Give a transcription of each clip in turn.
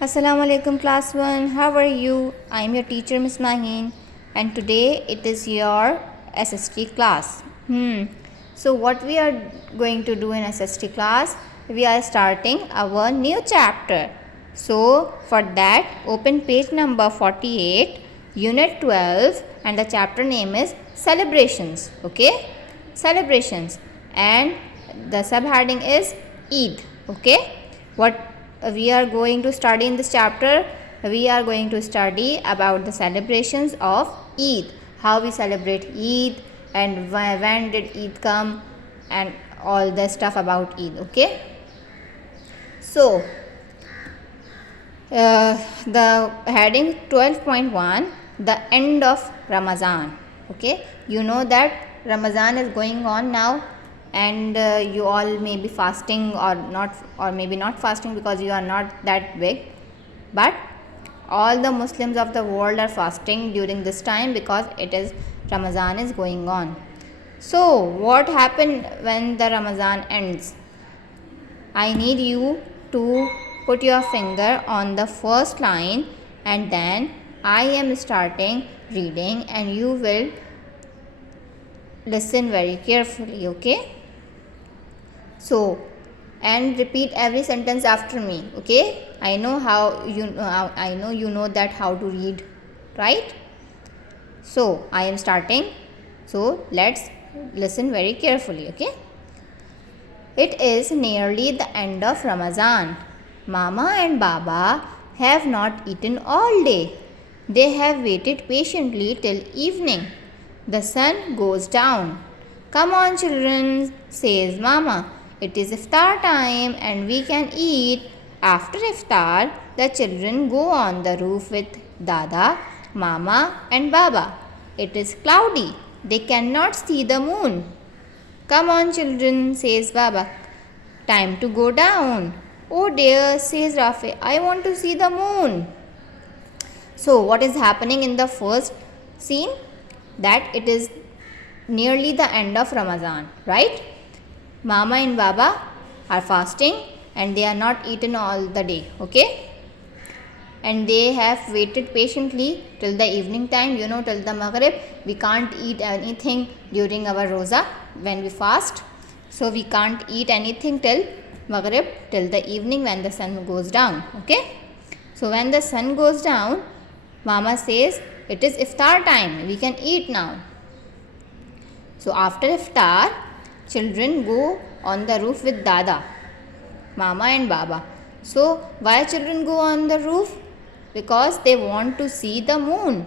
Assalamu alaikum class 1. How are you? I am your teacher Miss Maheen and today it is your SST class. So what we are going to do in SST class? We are starting our new chapter. So for that open page number 48, unit 12 and the chapter name is celebrations. Okay? Celebrations and the subheading is Eid. Okay? What we are going to study in this chapter, we are going to study about the celebrations of Eid, how we celebrate Eid and when did Eid come and all the stuff about Eid. Okay, so the heading 12.1, the end of Ramadan. Okay, you know that Ramadan is going on now and you all may be fasting or not, or maybe not fasting because you are not that big, but all the Muslims of the world are fasting during this time because it is Ramadan is going on. So what happened when the Ramadan ends? I need you to put your finger on the first line and then I am starting reading and you will listen very carefully. Okay, so and repeat every sentence after me. Okay, I know you know that how to read, right? So I am starting, so let's listen very carefully. Okay, it is nearly the end of Ramadan. Mama and Baba have not eaten all day. They have waited patiently till evening. The sun goes down. Come on, children, says Mama. It is iftar time and we can eat. After iftar, the children go on the roof with Dada, Mama, and Baba. It is cloudy. They cannot see the moon. Come on, children, says Baba. Time to go down. Oh dear, says Rafi, I want to see the moon. So, what is happening in the first scene? That it is nearly the end of Ramadan, right? Mama and Baba are fasting and they are not eaten all the day, okay? And they have waited patiently till the evening time, till the Maghrib. We can't eat anything during our Roza when we fast. So we can't eat anything till Maghrib, till the evening when the sun goes down. Okay. So when the sun goes down, Mama says it is iftar time. We can eat now. So after iftar, children go on the roof with Dada, Mama and Baba. So why children go on the roof? Because they want to see the moon.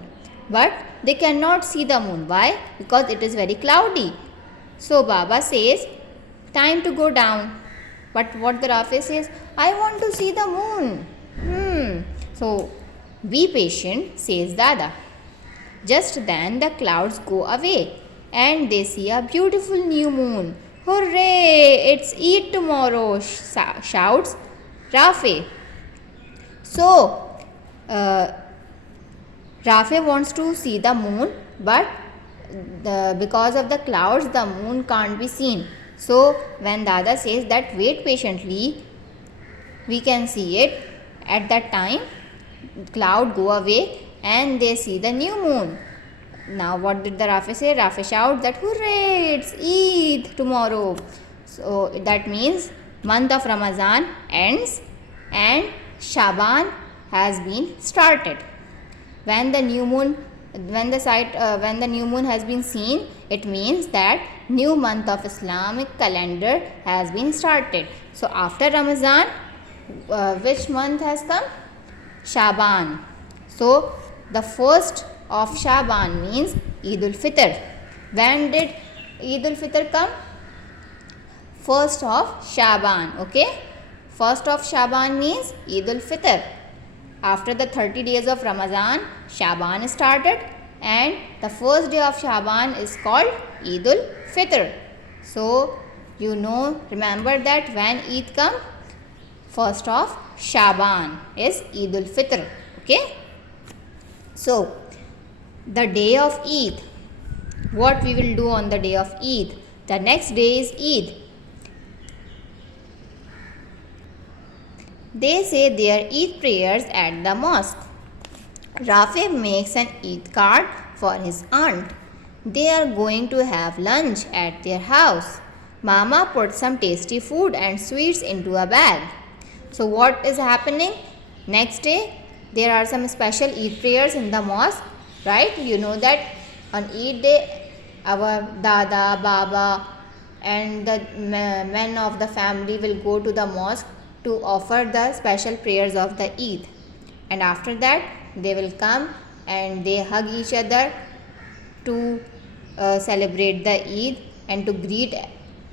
But they cannot see the moon. Why? Because it is very cloudy. So Baba says, time to go down. But what the Rafi says, I want to see the moon. So be patient, says Dada. Just then the clouds go away and they see a beautiful new moon. Hooray! It's Eid tomorrow, shouts Rafi. So, Rafi wants to see the moon, but because of the clouds, the moon can't be seen. So, when Dada says that wait patiently, we can see it. At that time, cloud go away and they see the new moon. Now, what did the Rafi say? Rafi shouts that hooray! It's Eid tomorrow. So that means month of Ramadan ends and Shaban has been started. When the new moon when the new moon has been seen, it means that new month of Islamic calendar has been started. So after Ramadan, which month has come? Shaban. So the first of Shaban means Eid al-Fitr. When did Eid al-Fitr come? First of Shaban. Okay, first of Shaban means Eid al-Fitr. After the 30 days of Ramadan, Shaban started and the first day of Shaban is called Eid al-Fitr. So, remember that when Eid come, first of Shaban is Eid al-Fitr. Okay. So, the day of Eid, what we will do on the day of Eid? The next day is Eid. They say their Eid prayers at the mosque. Rafi makes an Eid card for his aunt. They are going to have lunch at their house. Mama puts some tasty food and sweets into a bag. So, what is happening? Next day, there are some special Eid prayers in the mosque, right? You know that on Eid day, our Dada, Baba, and the men of the family will go to the mosque to offer the special prayers of the Eid. And after that, they will come and they hug each other to celebrate the Eid and to greet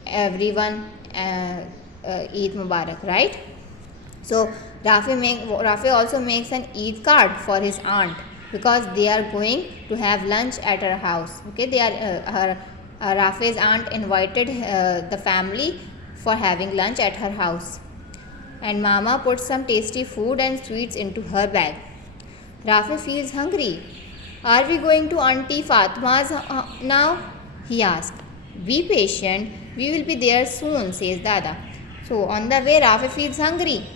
everyone Eid Mubarak, right? So Rafi also makes an Eid card for his aunt because they are going to have lunch at her house. Okay, they are Rafi's aunt invited the family for having lunch at her house, and Mama puts some tasty food and sweets into her bag. Rafi feels hungry. Are we going to Auntie Fatma's now? He asked. Be patient, we will be there soon, says Dada. So on the way, Rafi feels hungry.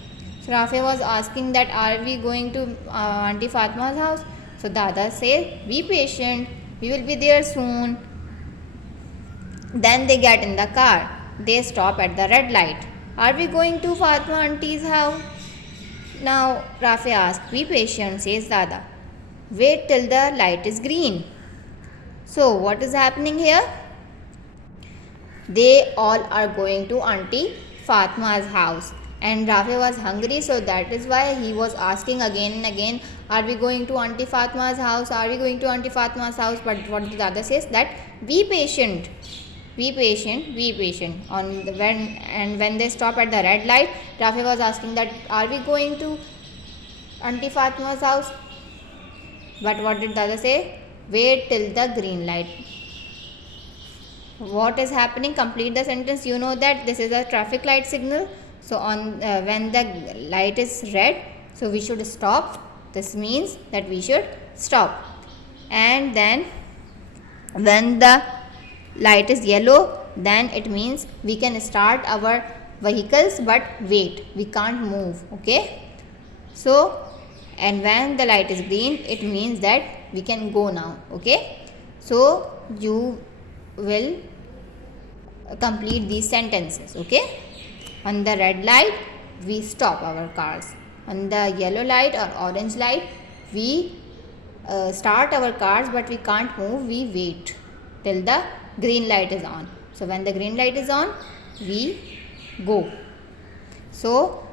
So Rafi was asking that are we going to Auntie Fatma's house? So Dada says, be patient, we will be there soon. Then they get in the car. They stop at the red light. Are we going to Fatma auntie's house? Now Rafi asks, be patient, says Dada. Wait till the light is green. So what is happening here? They all are going to Auntie Fatma's house. And Rafi was hungry, so that is why he was asking again and again, are we going to Auntie Fatma's house? Are we going to Auntie Fatma's house? But what the Dada says that be patient. Be patient, be patient. When they stop at the red light, Rafi was asking that are we going to Auntie Fatma's house? But what did Dada say? Wait till the green light. What is happening? Complete the sentence. You know that this is a traffic light signal. So on when the light is red, so we should stop. This means that we should stop. And then when the light is yellow, then it means we can start our vehicles, but wait, we can't move. Okay. So and when the light is green, it means that we can go now. Okay. So you will complete these sentences. Okay. On the red light, we stop our cars. On the yellow light or orange light, we start our cars, but we can't move. We wait till the green light is on. So when the green light is on, we go. So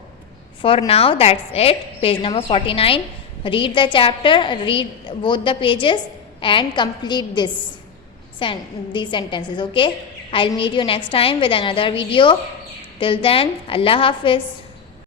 for now, that's it. Page number 49. Read the chapter, read both the pages and complete these sentences. Okay. I'll meet you next time with another video. Till then, Allah Hafiz.